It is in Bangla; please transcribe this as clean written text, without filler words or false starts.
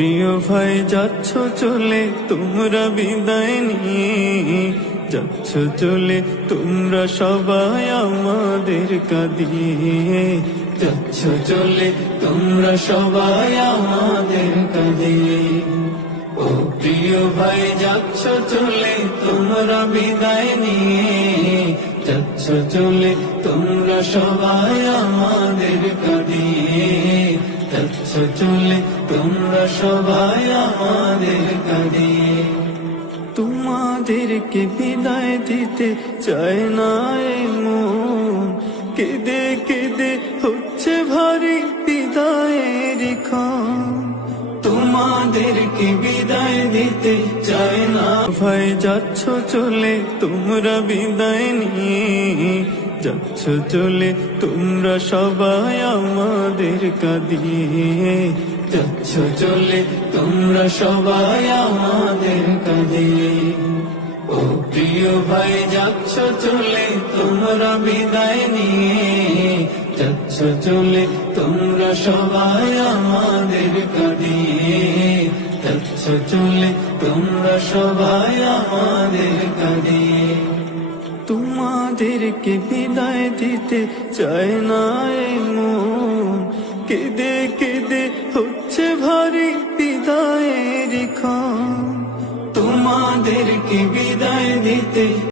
প্রিয় ভাই যাচ্ছ চলে তোমরা বিদায় নিয়ে, যাচ্ছ চলে তোমরা সবাই আমাদের কাঁদিয়ে, যাচ্ছ চলে তোমরা সবাই আমাদের কাঁদিয়ে। ও প্রিয় ভাই যাচ্ছ চলে তোমরা বিদায় নিয়ে, যাচ্ছ চলে তোমরা সবাই আমাদের কাঁদিয়ে, যাচ্ছ চলে তোমরা সবাই আমাদের কাঁদিয়ে। তোমাদেরকে বিদায় দিতে চায় না এ মন, কেঁদে কেঁদে হচ্ছে ভারী বিদায়ের ক্ষণ। তোমাদেরকে বিদায় দিতে চায় না ভাই যাচ্ছ চলে তোমরা বিদায় নিয়ে, যাচ্ছ চলে তোমরা সবাই আমাদের কাঁদিয়ে, যাচ্ছ চলে তোমরা সবাই আমাদের কাঁদিয়ে। ও প্রিয় ভাই যাচ্ছ চলে তোমরা বিদায় নিয়ে, যাচ্ছ চলে তোমরা সবাই আমাদের কাঁদিয়ে, যাচ্ছ চলে তোমরা সবাই আমাদের কাঁদিয়ে। তোমাদেরকে বিদায় দিতে চায় না এ মন, কেঁদে